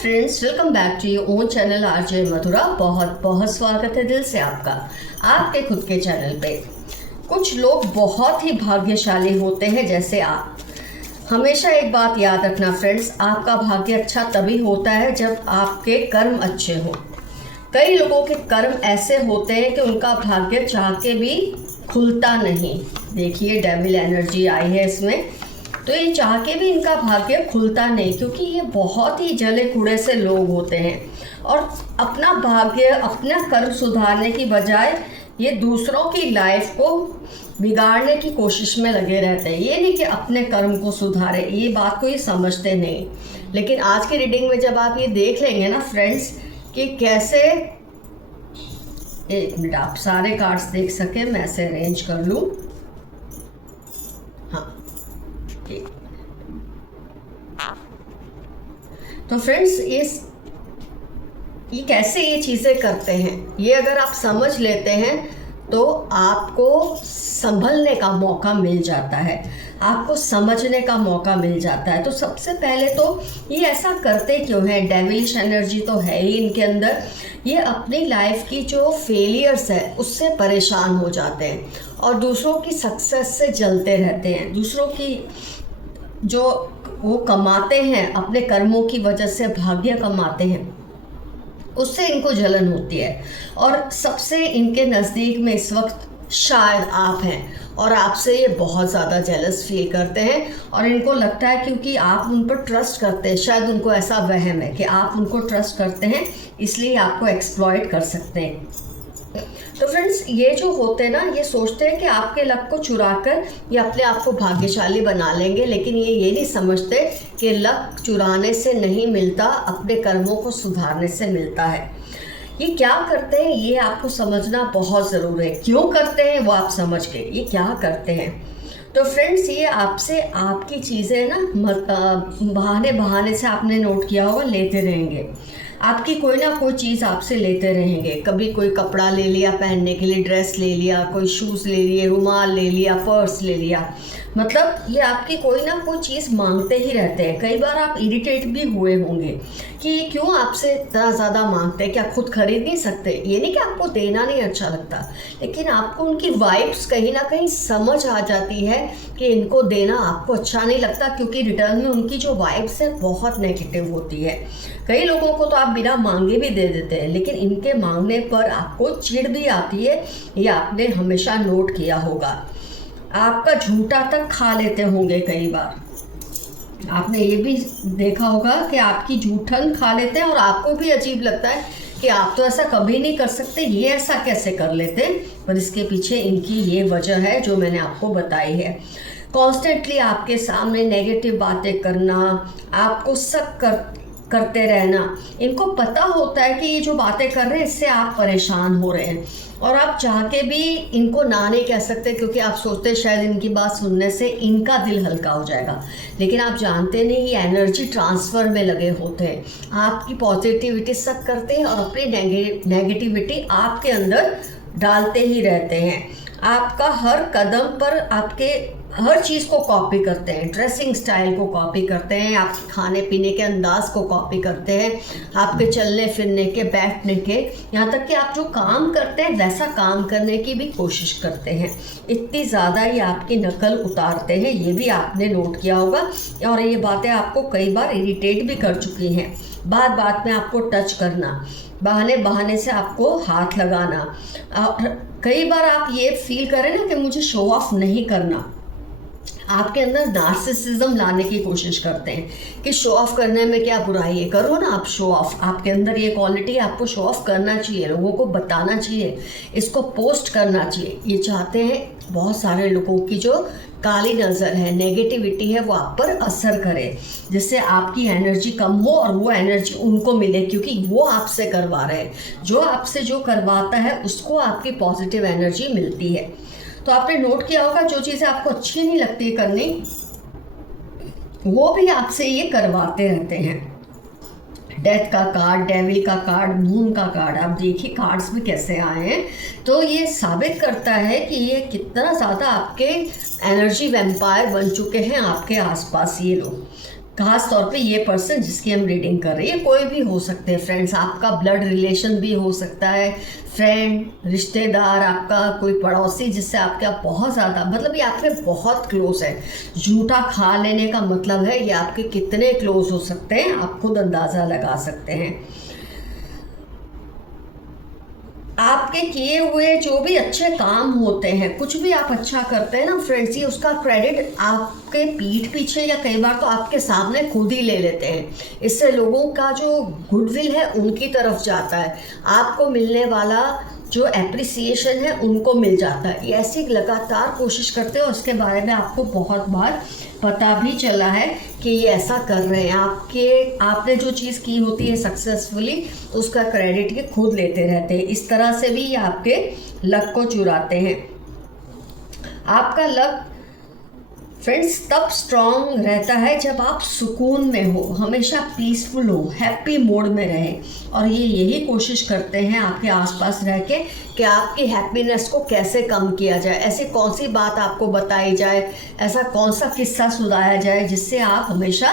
Friends, welcome back to your own channel RJ Madhura. बहुत बहुत स्वागत है दिल से आपका आपके खुद के चैनल पे। कुछ लोग बहुत ही भाग्यशाली होते हैं जैसे आप। हमेशा एक बात याद रखना फ्रेंड्स, आपका भाग्य अच्छा तभी होता है जब आपके कर्म अच्छे हों। कई लोगों के कर्म ऐसे होते हैं कि उनका भाग्य चाह के भी खुलता नहीं। देखिए डेविल एनर्जी आई है इसमें, तो ये चाह के भी इनका भाग्य खुलता नहीं, क्योंकि ये बहुत ही जले कुड़े से लोग होते हैं और अपना भाग्य अपना कर्म सुधारने की बजाय ये दूसरों की लाइफ को बिगाड़ने की कोशिश में लगे रहते हैं। ये नहीं कि अपने कर्म को सुधारे, ये बात को ये समझते नहीं। लेकिन आज की रीडिंग में जब आप ये देख लेंगे ना फ्रेंड्स कि कैसे, एक मिनट आप सारे कार्ड्स देख सके, मैं ऐसे अरेंज कर लूँ। हाँ, तो फ्रेंड्स ये कैसे ये चीज़ें करते हैं, ये अगर आप समझ लेते हैं तो आपको संभलने का मौका मिल जाता है, आपको समझने का मौका मिल जाता है। तो सबसे पहले तो ये ऐसा करते क्यों हैं? डेविलिश एनर्जी तो है ही इनके अंदर। ये अपनी लाइफ की जो फेलियर्स है उससे परेशान हो जाते हैं और दूसरों की सक्सेस से जलते रहते हैं। दूसरों की जो वो कमाते हैं अपने कर्मों की वजह से, भाग्य कमाते हैं, उससे इनको जलन होती है। और सबसे इनके नज़दीक में इस वक्त शायद आप हैं और आपसे ये बहुत ज़्यादा जेलस फील करते हैं और इनको लगता है क्योंकि आप उन पर ट्रस्ट करते हैं, शायद उनको ऐसा वहम है कि आप उनको ट्रस्ट करते हैं इसलिए आपको एक्सप्लॉइट कर सकते हैं। तो फ्रेंड्स ये जो होते हैं ना, ये सोचते हैं कि आपके लक को चुरा कर ये अपने आप को भाग्यशाली बना लेंगे, लेकिन ये नहीं समझते कि लक चुराने से नहीं मिलता, अपने कर्मों को सुधारने से मिलता है। ये क्या करते हैं ये आपको समझना बहुत ज़रूरी है। क्यों करते हैं वो आप समझ गए, ये क्या करते हैं। तो फ्रेंड्स ये आपसे आपकी चीज़ें ना बहाने बहाने से आपने नोट किया होगा लेते रहेंगे। आपकी कोई ना कोई चीज़ आपसे लेते रहेंगे। कभी कोई कपड़ा ले लिया पहनने के लिए, ड्रेस ले लिया, कोई शूज़ ले लिए, रुमाल ले लिया, पर्स ले लिया, मतलब ये आपकी कोई ना कोई चीज़ मांगते ही रहते हैं। कई बार आप इरिटेट भी हुए होंगे कि ये क्यों आपसे इतना ज़्यादा मांगते हैं, क्या खुद खरीद नहीं सकते। ये नहीं कि आपको देना नहीं अच्छा लगता, लेकिन आपको उनकी वाइब्स कहीं ना कहीं समझ आ जाती है कि इनको देना आपको अच्छा नहीं लगता, क्योंकि रिटर्न में उनकी जो वाइब्स है बहुत नेगेटिव होती है। कई लोगों को तो आप बिना मांगे भी दे देते हैं, लेकिन इनके मांगने पर आपको चिढ़ भी आती है। ये आपने हमेशा नोट किया होगा। आपका झूठा तक खा लेते होंगे कई बार। आपने ये भी देखा होगा कि आपकी झूठन खा लेते हैं और आपको भी अजीब लगता है कि आप तो ऐसा कभी नहीं कर सकते, ये ऐसा कैसे कर लेते हैं। पर इसके पीछे इनकी ये वजह है जो मैंने आपको बताई है। कॉन्स्टेंटली आपके सामने नेगेटिव बातें करना, आपको शक करते रहना। इनको पता होता है कि ये जो बातें कर रहे हैं इससे आप परेशान हो रहे हैं और आप चाह के भी इनको ना नहीं कह सकते, क्योंकि आप सोचते हैं शायद इनकी बात सुनने से इनका दिल हल्का हो जाएगा। लेकिन आप जानते नहीं ये एनर्जी ट्रांसफ़र में लगे होते हैं। आपकी पॉजिटिविटी शक करते हैं और अपनी नेगेटिविटी आपके अंदर डालते ही रहते हैं। आपका हर कदम पर आपके हर चीज़ को कॉपी करते हैं, ड्रेसिंग स्टाइल को कॉपी करते हैं, आपके खाने पीने के अंदाज को कॉपी करते हैं, आपके चलने फिरने के, बैठने के, यहाँ तक कि आप जो काम करते हैं वैसा काम करने की भी कोशिश करते हैं। इतनी ज़्यादा ये आपकी नकल उतारते हैं, ये भी आपने नोट किया होगा। और ये बातें आपको कई बार इरिटेट भी कर चुकी हैं। बात बात में आपको टच करना, बहाने बहाने से आपको हाथ लगाना, और कई बार आप ये फील करें ना कि मुझे शो ऑफ नहीं करना। आपके अंदर नार्सिसिज्म लाने की कोशिश करते हैं कि शो ऑफ करने में क्या बुराई है, करो ना आप शो ऑफ। आपके अंदर ये क्वालिटी, आपको शो ऑफ करना चाहिए, लोगों को बताना चाहिए, इसको पोस्ट करना चाहिए। ये चाहते हैं बहुत सारे लोगों की जो काली नज़र है, नेगेटिविटी है, वो आप पर असर करे, जिससे आपकी एनर्जी कम हो और वो एनर्जी उनको मिले, क्योंकि वो आपसे करवा रहे हैं। जो आपसे जो करवाता है उसको आपकी पॉजिटिव एनर्जी मिलती है। तो आपने नोट किया होगा जो चीज़ें आपको अच्छी नहीं लगती करनी, वो भी आपसे ये करवाते रहते हैं। डेथ का कार्ड, डेविल का कार्ड, मून का कार्ड, आप देखिए कार्ड्स में कैसे आए हैं। तो ये साबित करता है कि ये कितना ज़्यादा आपके एनर्जी वैम्पायर बन चुके हैं आपके आसपास ये लोग। खास तौर पे ये पर्सन जिसकी हम रीडिंग कर रहे हैं, कोई भी हो सकते हैं फ्रेंड्स, आपका ब्लड रिलेशन भी हो सकता है, फ्रेंड, रिश्तेदार, आपका कोई पड़ोसी जिससे आपके आप बहुत ज़्यादा मतलब ये आपके बहुत क्लोज है। झूठा खा लेने का मतलब है ये आपके कितने क्लोज हो सकते हैं, आप खुद अंदाज़ा लगा सकते हैं। आपके किए हुए जो भी अच्छे काम होते हैं, कुछ भी आप अच्छा करते हैं ना फ्रेंड्स, ये उसका क्रेडिट आपके पीठ पीछे या कई बार तो आपके सामने खुद ही ले लेते हैं। इससे लोगों का जो गुडविल है उनकी तरफ जाता है, आपको मिलने वाला जो एप्रिसिएशन है उनको मिल जाता है। ये ऐसी लगातार कोशिश करते हो, उसके बारे में आपको बहुत बार पता भी चला है कि ये ऐसा कर रहे हैं। आपने जो चीज़ की होती है सक्सेसफुली, उसका क्रेडिट ये खुद लेते रहते हैं। इस तरह से भी ये आपके लक को चुराते हैं। आपका लक फ्रेंड्स तब स्ट्रांग रहता है जब आप सुकून में हो, हमेशा पीसफुल हो, हैप्पी मोड में रहे, और ये यही कोशिश करते हैं आपके आसपास रह के कि आपकी हैप्पीनेस को कैसे कम किया जाए, ऐसी कौन सी बात आपको बताई जाए, ऐसा कौन सा किस्सा सुनाया जाए जिससे आप हमेशा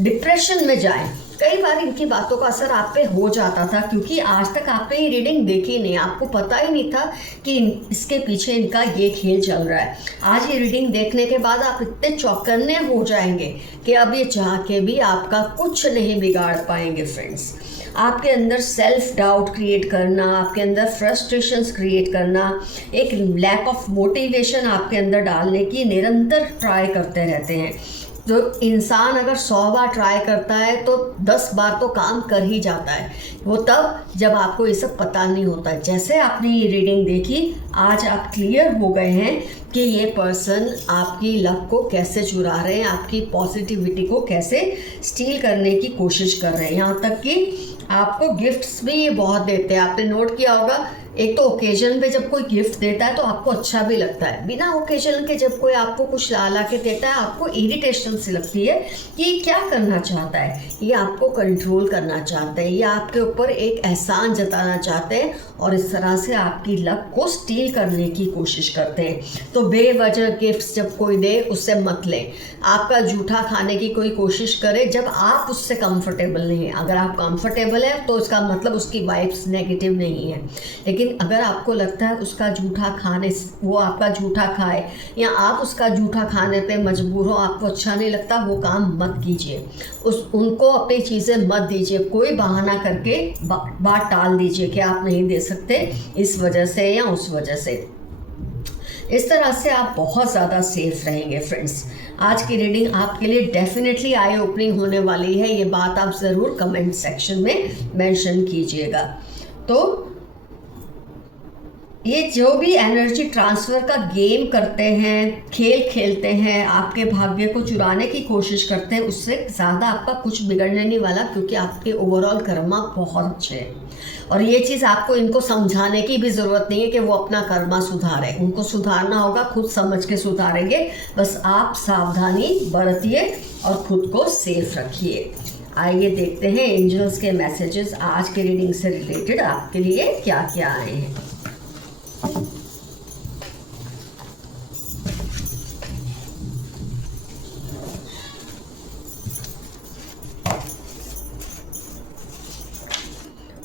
डिप्रेशन में जाएं। कई बार इनकी बातों का असर आप पे हो जाता था, क्योंकि आज तक आपने ये रीडिंग देखी नहीं, आपको पता ही नहीं था कि इसके पीछे इनका ये खेल चल रहा है। आज ये रीडिंग देखने के बाद आप इतने चौकन्ने हो जाएंगे कि अब ये चाह के भी आपका कुछ नहीं बिगाड़ पाएंगे फ्रेंड्स। आपके अंदर सेल्फ डाउट क्रिएट करना, आपके अंदर फ्रस्ट्रेशंस क्रिएट करना, एक लैक ऑफ मोटिवेशन आपके अंदर डालने की निरंतर ट्राई करते रहते हैं। जो इंसान अगर 100 बार ट्राई करता है तो 10 बार तो काम कर ही जाता है, वो तब जब आपको ये सब पता नहीं होता है। जैसे आपने ये रीडिंग देखी, आज आप क्लियर हो गए हैं कि ये पर्सन आपकी लक को कैसे चुरा रहे हैं, आपकी पॉजिटिविटी को कैसे स्टील करने की कोशिश कर रहे हैं। यहाँ तक कि आपको गिफ्ट्स भी ये बहुत देते हैं। आपने नोट किया होगा, एक तो ओकेजन पे जब कोई गिफ्ट देता है तो आपको अच्छा भी लगता है, बिना ओकेजन के जब कोई आपको कुछ ला के देता है आपको इरिटेशन सी लगती है कि ये क्या करना चाहता है, ये आपको कंट्रोल करना चाहते हैं, ये आपके ऊपर एक एहसान जताना चाहते हैं, और इस तरह से आपकी लक को स्टील करने की कोशिश करते हैं। तो बेवजह गिफ्ट्स जब कोई दे उससे मत लें। आपका जूठा खाने की कोई कोशिश करे जब आप उससे कंफर्टेबल नहीं हैं। अगर आप कंफर्टेबल हैं तो इसका मतलब उसकी वाइब्स नेगेटिव नहीं है, लेकिन अगर आपको लगता है उसका जूठा खाने, वो आपका जूठा खाए या आप उसका जूठा खाने पे मजबूर हो, आपको अच्छा नहीं लगता, वो काम मत कीजिए। उनको अपनी चीज़ें मत दीजिए, कोई बहाना करके बात टाल दीजिए कि आप नहीं दे सकते इस वजह से या उस वजह से। इस तरह से आप बहुत ज़्यादा सेफ रहेंगे फ्रेंड्स। आज की रीडिंग आपके लिए डेफिनेटली आई ओपनिंग होने वाली है, ये बात आप ज़रूर कमेंट सेक्शन में मेंशन कीजिएगा। तो ये जो भी एनर्जी ट्रांसफ़र का गेम करते हैं, खेल खेलते हैं, आपके भाग्य को चुराने की कोशिश करते हैं, उससे ज़्यादा आपका कुछ बिगड़ने नहीं वाला, क्योंकि आपके ओवरऑल कर्मा बहुत अच्छे हैं। और ये चीज़ आपको इनको समझाने की भी ज़रूरत नहीं है कि वो अपना कर्मा सुधारें, उनको सुधारना होगा, खुद समझ के सुधारेंगे। बस आप सावधानी बरतिए और खुद को सेफ रखिए। आइए देखते हैं एंजल्स के मैसेजेस आज के रीडिंग से रिलेटेड आपके लिए क्या क्या आए हैं।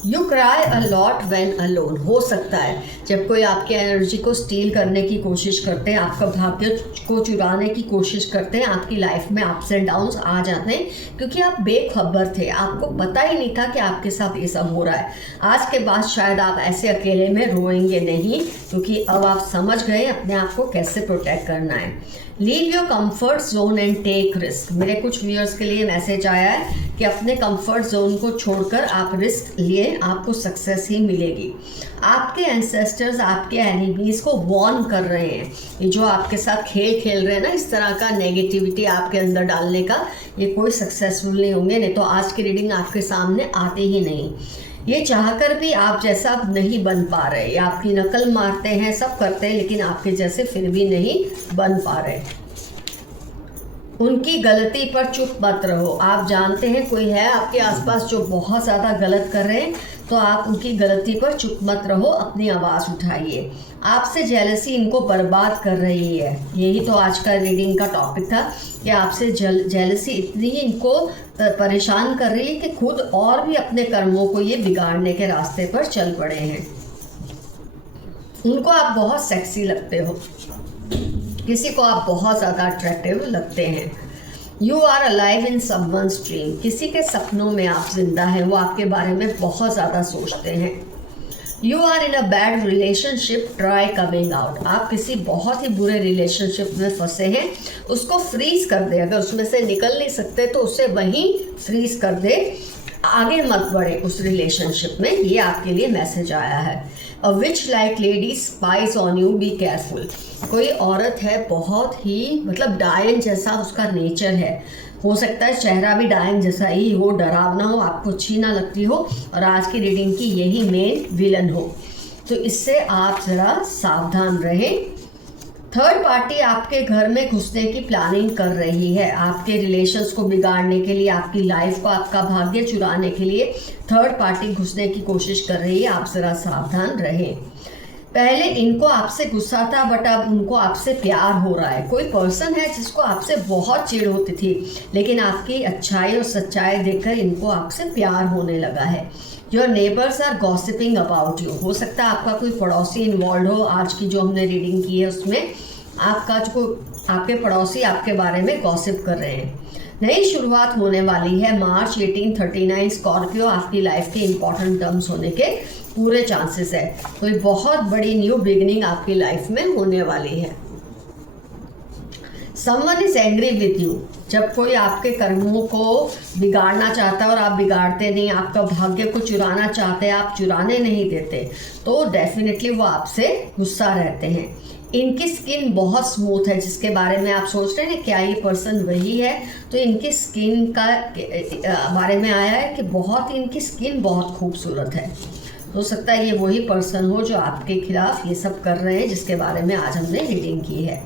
You cry a lot when alone. हो सकता है जब कोई आपके एनर्जी को स्टील करने की कोशिश करते हैं, आपका भाग्य को चुराने की कोशिश करते हैं, आपकी लाइफ में अप्स एंड डाउन्स आ जाते हैं, क्योंकि आप बेखबर थे, आपको पता ही नहीं था कि आपके साथ ये सब हो रहा है। आज के बाद शायद आप ऐसे अकेले में रोएंगे नहीं, क्योंकि अब आप समझ गए अपने आप को कैसे प्रोटेक्ट करना है। Leave your comfort zone and take risk. मेरे कुछ व्यूअर्स के लिए मैसेज आया है कि अपने कंफर्ट जोन को छोड़कर आप रिस्क लिए, आपको सक्सेस ही मिलेगी। आपके एंसेस्टर्स आपके एनिमीज को वॉर्न कर रहे हैं। ये जो आपके साथ खेल खेल रहे हैं ना, इस तरह का नेगेटिविटी आपके अंदर डालने का, ये कोई सक्सेसफुल नहीं होंगे, नहीं तो आज की रीडिंग आपके सामने आती ही नहीं। ये चाहकर भी आप जैसा नहीं बन पा रहे, या आपकी नकल मारते हैं, सब करते हैं, लेकिन आपके जैसे फिर भी नहीं बन पा रहे। उनकी गलती पर चुप मत रहो। आप जानते हैं कोई है आपके आसपास जो बहुत ज़्यादा गलत कर रहे हैं, तो आप उनकी गलती पर चुप मत रहो, अपनी आवाज़ उठाइए। आपसे जेलसी इनको बर्बाद कर रही है। यही तो आज का रीडिंग का टॉपिक था कि आपसे जेलसी इतनी इनको परेशान कर रही है कि खुद और भी अपने कर्मों को ये बिगाड़ने के रास्ते पर चल पड़े हैं। उनको आप बहुत सेक्सी लगते हो, किसी को आप बहुत ज़्यादा अट्रैक्टिव लगते हैं। You are alive in someone's dream, किसी के सपनों में आप जिंदा हैं, वो आपके बारे में बहुत ज़्यादा सोचते हैं। You are in a bad relationship, try coming out, आप किसी बहुत ही बुरे रिलेशनशिप में फंसे हैं, उसको फ्रीज कर दे। अगर उसमें से निकल नहीं सकते तो उसे वहीं फ्रीज कर दे, आगे मत बढ़े उस रिलेशनशिप में। ये आपके लिए मैसेज आया है। A witch like lady spies on you, be careful, कोई औरत है बहुत ही मतलब डायन जैसा उसका नेचर है, हो सकता है चेहरा भी डायन जैसा ही हो, डरावना हो, आपको अच्छी ना लगती हो, और आज की रीडिंग की यही मेन विलन हो, तो इससे आप ज़रा सावधान रहें। थर्ड पार्टी आपके घर में घुसने की प्लानिंग कर रही है, आपके रिलेशंस को बिगाड़ने के लिए, आपकी लाइफ को, आपका भाग्य चुराने के लिए थर्ड पार्टी घुसने की कोशिश कर रही है, आप ज़रा सावधान रहें। पहले इनको आपसे गुस्सा था, बट अब उनको आपसे प्यार हो रहा है। कोई पर्सन है जिसको आपसे बहुत चिढ़ होती थी, लेकिन आपकी अच्छाई और सच्चाई देखकर इनको आपसे प्यार होने लगा है। Your neighbours are gossiping about you, हो सकता है आपका कोई पड़ोसी इन्वॉल्व हो। आज की जो हमने रीडिंग की है उसमें आपके पड़ोसी आपके बारे में गॉसिप कर रहे हैं। नई शुरुआत होने वाली है मार्च 1839, स्कॉर्पियो, आपकी लाइफ के इंपॉर्टेंट टर्म्स होने के पूरे चांसेस है। कोई बहुत बड़ी न्यू बिगिनिंग आपकी लाइफ में होने वाली है। Someone is angry with you, जब कोई आपके कर्मों को बिगाड़ना चाहता है और आप बिगाड़ते नहीं, आपका भाग्य को चुराना चाहते हैं, आप चुराने नहीं देते, तो डेफिनेटली वो आपसे गुस्सा रहते हैं। इनकी स्किन बहुत स्मूथ है, जिसके बारे में आप सोच रहे हैं क्या ये पर्सन वही है, तो इनकी स्किन का बारे में आया है कि इनकी स्किन बहुत खूबसूरत है। हो सकता है ये वही पर्सन हो जो आपके खिलाफ ये सब कर रहे हैं, जिसके बारे में आज हमने रीडिंग की है।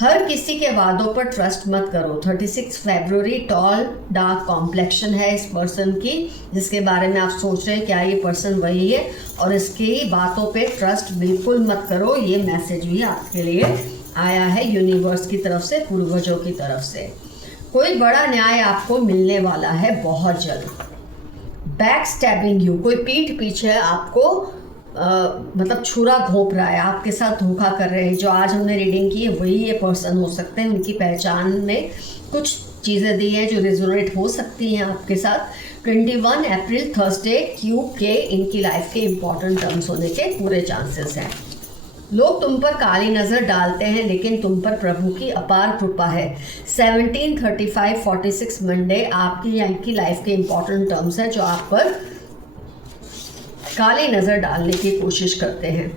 हर किसी के वादों पर ट्रस्ट मत करो। 36 फरवरी, टॉल, डार्क कॉम्प्लेक्शन है इस पर्सन की, जिसके बारे में आप सोच रहे हैं क्या ये पर्सन वही है, और इसकी बातों पे ट्रस्ट बिल्कुल मत करो। ये मैसेज भी आपके लिए आया है यूनिवर्स की तरफ से, पूर्वजों की तरफ से। कोई बड़ा न्याय आपको मिलने वाला है बहुत जल्द। बैक स्टैबिंग यू, कोई पीठ पीछे आपको मतलब छुरा घोंप रहा है, आपके साथ धोखा कर रहे हैं। जो आज हमने रीडिंग की है वही ये पर्सन हो सकते हैं। उनकी पहचान में कुछ चीज़ें दी हैं जो रेजोनेट हो सकती हैं आपके साथ। 21 अप्रैल, थर्सडे, क्यूब के इनकी लाइफ के इंपॉर्टेंट टर्म्स होने के पूरे चांसेस हैं। लोग तुम पर काली नज़र डालते हैं, लेकिन तुम पर प्रभु की अपार कृपा है। 17, 35, 46 मंडे आपकी या इनकी लाइफ के इंपॉर्टेंट टर्म्स हैं जो आप पर काली नज़र डालने की कोशिश करते हैं।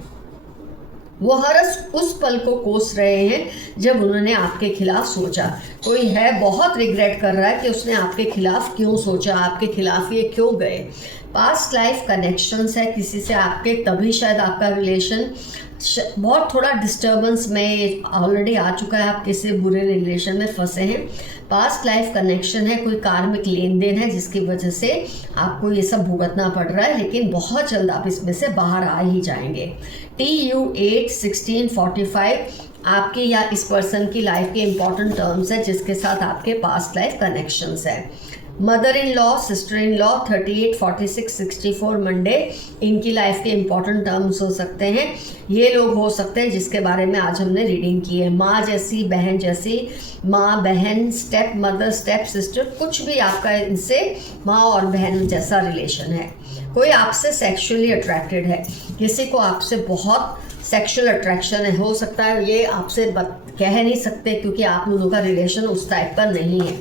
वो हर उस पल को कोस रहे हैं जब उन्होंने आपके खिलाफ सोचा। कोई है बहुत रिग्रेट कर रहा है कि उसने आपके खिलाफ क्यों सोचा, आपके खिलाफ ये क्यों गए। पास्ट लाइफ कनेक्शंस है किसी से आपके, तभी शायद आपका रिलेशन बहुत थोड़ा डिस्टर्बेंस में ऑलरेडी आ चुका है, आप किसी बुरे रिलेशन में फंसे हैं। पास्ट लाइफ कनेक्शन है, कोई कार्मिक लेन देन है जिसकी वजह से आपको ये सब भुगतना पड़ रहा है, लेकिन बहुत जल्द आप इसमें से बाहर आ ही जाएंगे। TU 8, 16, 45 आपकी या इस पर्सन की लाइफ के इंपॉर्टेंट टर्म्स है जिसके साथ आपके पास्ट लाइफ कनेक्शंस है। Mother in law, sister in law, 38, 46, 64 Monday इनकी लाइफ के इंपॉर्टेंट टर्म्स हो सकते हैं। ये लोग हो सकते हैं जिसके बारे में आज हमने रीडिंग की है। माँ जैसी, बहन जैसी, माँ बहन, स्टेप मदर, स्टेप सिस्टर, कुछ भी आपका इनसे माँ और बहन जैसा रिलेशन है। कोई आपसे सेक्सुअली अट्रैक्टेड है, किसी को आपसे बहुत सेक्सुअल अट्रैक्शन है। हो सकता है ये आपसे कह नहीं सकते क्योंकि आप दोनों का रिलेशन उस टाइप पर नहीं है।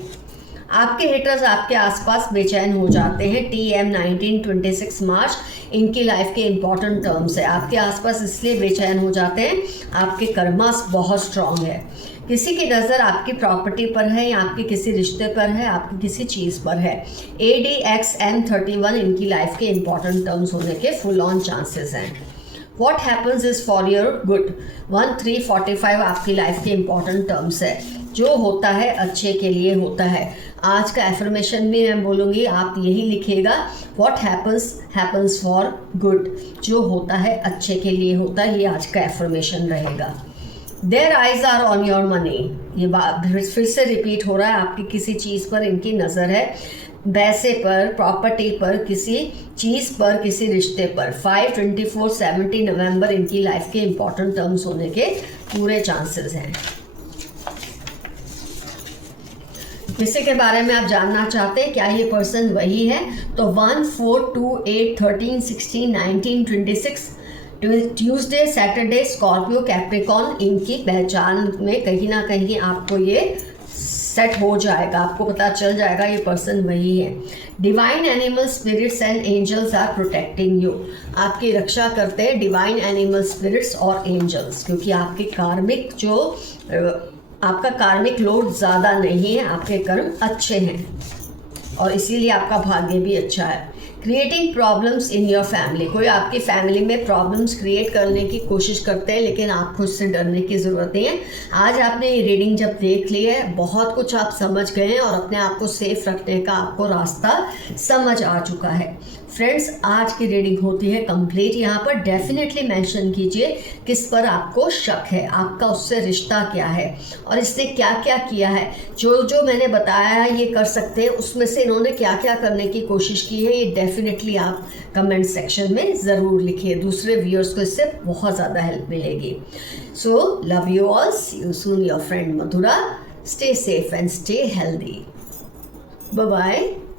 आपके हेटर्स आपके आसपास बेचैन हो जाते हैं। TM 19, 26 मार्च इनकी लाइफ के इंपॉर्टेंट टर्म्स है। आपके आसपास इसलिए बेचैन हो जाते हैं, आपके कर्मास बहुत स्ट्रांग है। किसी की नज़र आपकी प्रॉपर्टी पर है या आपके किसी रिश्ते पर है, आपकी किसी चीज़ पर है। ADXM 31 इनकी लाइफ के इंपॉर्टेंट टर्म्स होने के फुल ऑन चांसेस हैं। What happens is for your good, 1, 3, 45 आपकी लाइफ के इंपॉर्टेंट टर्म्स है। जो होता है अच्छे के लिए होता है। आज का एफर्मेशन भी मैं बोलूँगी, आप यही लिखिएगा, what happens happens for good, जो होता है अच्छे के लिए होता है, ये आज का एफर्मेशन रहेगा। Their eyes are on your money, ये बात फिर से रिपीट हो रहा है, आपकी किसी चीज़ पर इनकी नज़र है, पैसे पर, प्रॉपर्टी पर, किसी चीज़ पर, किसी रिश्ते पर। 5, 24, 70 नवंबर इनकी लाइफ के इंपॉर्टेंट टर्म्स होने के पूरे चांसेस हैं। किसी के बारे में आप जानना चाहते हैं क्या ये पर्सन वही है, तो 1, 4, 2, 8, 13, 16, 19, 26 ट्यूसडे, सैटरडे, स्कॉर्पियो, कैप्रिकॉन, इनकी पहचान में कहीं ना कहीं आपको ये सेट हो जाएगा, आपको पता चल जाएगा ये पर्सन वही है। Divine animal spirits and angels are protecting you, आपकी रक्षा करते हैं डिवाइन एनिमल स्पिरिट्स और एंजल्स, क्योंकि आपके कार्मिक जो आपका कार्मिक लोड ज़्यादा नहीं है, आपके कर्म अच्छे हैं और इसीलिए आपका भाग्य भी अच्छा है। Creating problems in your family, कोई आपकी फैमिली में प्रॉब्लम्स क्रिएट करने की कोशिश करते हैं, लेकिन आपको उससे डरने की ज़रूरत नहीं है। आज आपने ये रीडिंग जब देख ली है, बहुत कुछ आप समझ गए हैं और अपने आप को सेफ रखने का आपको रास्ता समझ आ चुका है। फ्रेंड्स, आज की रीडिंग होती है कंप्लीट। यहाँ पर डेफिनेटली मेंशन कीजिए किस पर आपको शक है, आपका उससे रिश्ता क्या है और इसने क्या क्या किया है। जो जो मैंने बताया है ये कर सकते हैं, उसमें से इन्होंने क्या क्या करने की कोशिश की है, ये डेफिनेटली आप कमेंट सेक्शन में ज़रूर लिखिए। दूसरे व्यूअर्स को इससे बहुत ज़्यादा हेल्प मिलेगी। So love you all, see you soon, your friend Madhura. Stay safe and stay healthy. Bye bye.